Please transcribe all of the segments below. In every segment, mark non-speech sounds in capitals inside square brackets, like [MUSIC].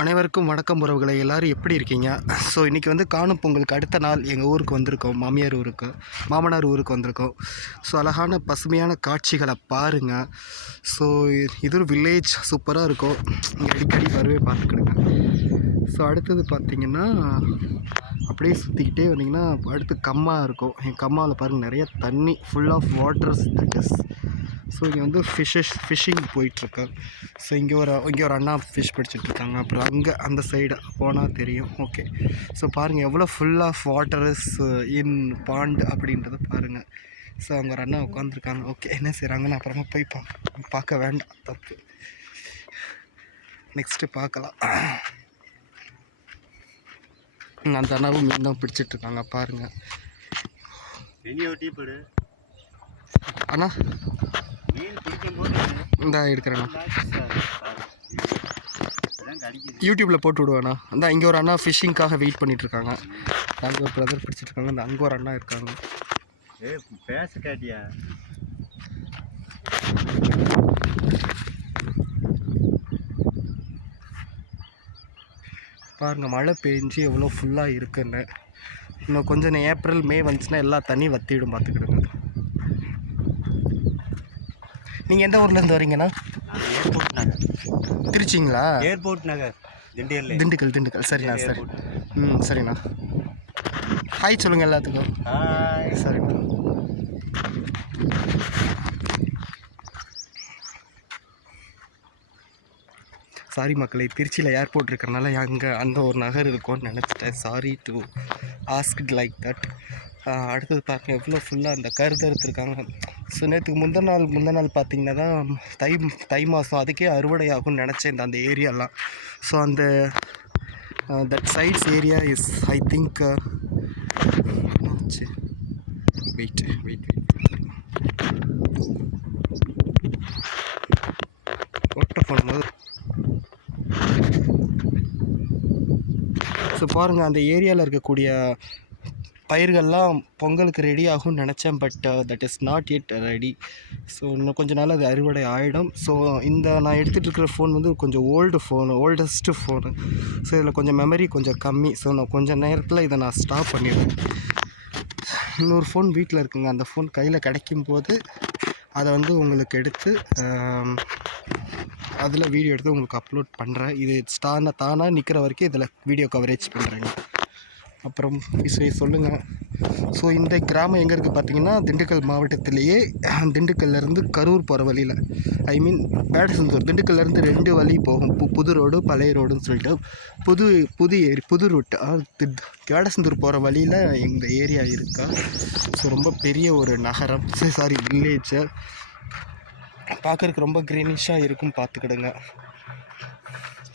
அனைவருக்கும் வணக்கம் உறவுகளை எல்லாரும் எப்படி இருக்கீங்க? ஸோ இன்றைக்கி வந்து காணும் பொங்கலுக்கு அடுத்த நாள் எங்கள் ஊருக்கு வந்திருக்கோம் மாமியார் ஊருக்கு மாமனார் ஊருக்கு வந்திருக்கோம். ஸோ அழகான பசுமையான காட்சிகளை பாருங்கள் ஸோ இது ஒரு வில்லேஜ் சூப்பராக இருக்கும். இங்கே அடிக்கடி வரவே பார்த்துக்கிடுங்க. ஸோ அடுத்தது பார்த்திங்கன்னா அப்படியே சுற்றிக்கிட்டே வந்தீங்கன்னா அடுத்து கம்மா இருக்கும். என் கம்மாவில் பாருங்கள் நிறைய தண்ணி full of waters that so இங்கே வந்து ஃபிஷ்ஷஸ் ஃபிஷ்ஷிங் போயிட்டுருக்கு. ஸோ இங்கே ஒரு இங்கே ஒரு அண்ணா ஃபிஷ் பிடிச்சிட்ருக்காங்க அப்புறம் அங்கே அந்த சைடு போனால் தெரியும். ஓகே ஸோ பாருங்கள் எவ்வளோ full of waters in pond அப்படின்றத பாருங்கள் ஸோ அங்கே ஒரு அண்ணா உட்காந்துருக்காங்க ஓகே என்ன செய்கிறாங்கன்னு அப்புறமா போய் பா பார்க்க வேண்டாம். தப்பு. நெக்ஸ்ட்டு பார்க்கலாம். அந்த அண்ணாவும் மீன் தான் பிடிச்சிட்ருக்காங்க பாருங்கள் அண்ணா இந்தா எடுக்கிறேண்ணா. யூடியூப்பில் போட்டு விடுவேண்ணா. அந்த இங்கே ஒரு அண்ணா ஃபிஷ்ஷிங்காக வெயிட் பண்ணிகிட்ருக்காங்க அங்கே ஒரு பிரதர் பிடிச்சிட்ருக்காங்க அந்த அங்கே ஒரு அண்ணா இருக்காங்க. ஏ பேச கேட்டியா? பாருங்கள் மழை பெஞ்சு எவ்வளோ ஃபுல்லாக இருக்குன்னு. இன்னும் கொஞ்சம் ஏப்ரல் மே வந்துச்சுன்னா எல்லா தண்ணி வத்திடும் பார்த்துக்கிடுங்க நீங்கள் எந்த ஊர்லேருந்து வரீங்கண்ணா? ஏர்போர்ட் நகர். திருச்சிங்களா? ஏர்போர்ட் நகர் திண்டியல்ல திண்டுக்கல் திண்டுக்கல். சரிண்ணா சரி. ம் சரிண்ணா. ஹாய் சொல்லுங்கள் எல்லாத்துக்கும். ஹாய் சரிண்ணா. சாரி மக்களை திருச்சியில் ஏர்போர்ட் இருக்கிறனால அங்கே அந்த ஒரு நகர் இருக்கும்னு நினச்சிட்டேன். Sorry to ask like that அடுத்தது பாருங்க எவ்வளோ ஃபுல்லாக அந்த கருது எடுத்துருக்காங்க ஸோ நேற்றுக்கு முந்தின நாள் முந்தின நாள் பார்த்தீங்கன்னா தான் தை தை மாதம் அதுக்கே அறுவடை ஆகும்னு நினச்சேன் இந்த அந்த ஏரியாலாம். ஸோ அந்த that sides area is I think wait wait wait ஒட்ட போனது ஸோ பாருங்கள் அந்த ஏரியாவில் இருக்கக்கூடிய பயிர்கள்லாம் பொங்கலுக்கு ரெடி ஆகும்னு நினச்சேன் but that is not yet ready so இன்னும் கொஞ்ச நாள் அது அறுவடை ஆகிடும் ஸோ இந்த நான் எடுத்துகிட்டு இருக்கிற ஃபோன் வந்து கொஞ்சம் old phone oldest phone so இதில் கொஞ்சம் மெமரி கொஞ்சம் கம்மி. ஸோ நான் கொஞ்சம் நேரத்தில் இதை நான் ஸ்டாப் பண்ணிடுவேன். இன்னொரு ஃபோன் வீட்டில் இருக்குங்க. அந்த ஃபோன் கையில் கிடைக்கும் போது அதை வந்து உங்களுக்கு எடுத்து um, அதில் வீடியோ எடுத்து உங்களுக்கு அப்லோட் பண்ணுறேன் இது தானாக தானாக நிற்கிற வரைக்கும் இதில் வீடியோ கவரேஜ் பண்ணுறேங்க அப்புறம் இசை சொல்லுங்கள் ஸோ இந்த கிராமம் எங்கே இருக்குது பார்த்தீங்கன்னா திண்டுக்கல் மாவட்டத்திலேயே திண்டுக்கல்லேருந்து கரூர் போகிற வழியில். ஐ மீன் பேடசந்தூர். திண்டுக்கல்லேருந்து ரெண்டு வழி போகும். பு புது ரோடு பழைய ரோடுன்னு சொல்லிட்டு புது புது ஏரி புது ரூட் பேடசந்தூர் போகிற வழியில் இந்த ஏரியா இருக்கா? ஸோ ரொம்ப பெரிய ஒரு நகரம். [LAUGHS] சாரி வில்லேஜு பார்க்குறதுக்கு ரொம்ப க்ரீனிஷாக இருக்கும் பார்த்துக்கிடுங்க.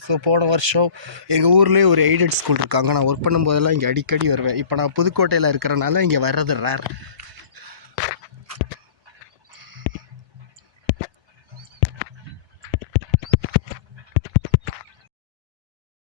ஸோ போன வருஷம் எங்கள் ஊர்லேயே ஒரு எய்டட் ஸ்கூல் இருக்காங்க. நான் ஒர்க் பண்ணும்போதெல்லாம் இங்கே அடிக்கடி வருவேன். இப்போ நான் புதுக்கோட்டையில் இருக்கிறனால இங்கே வர்றது ரேர்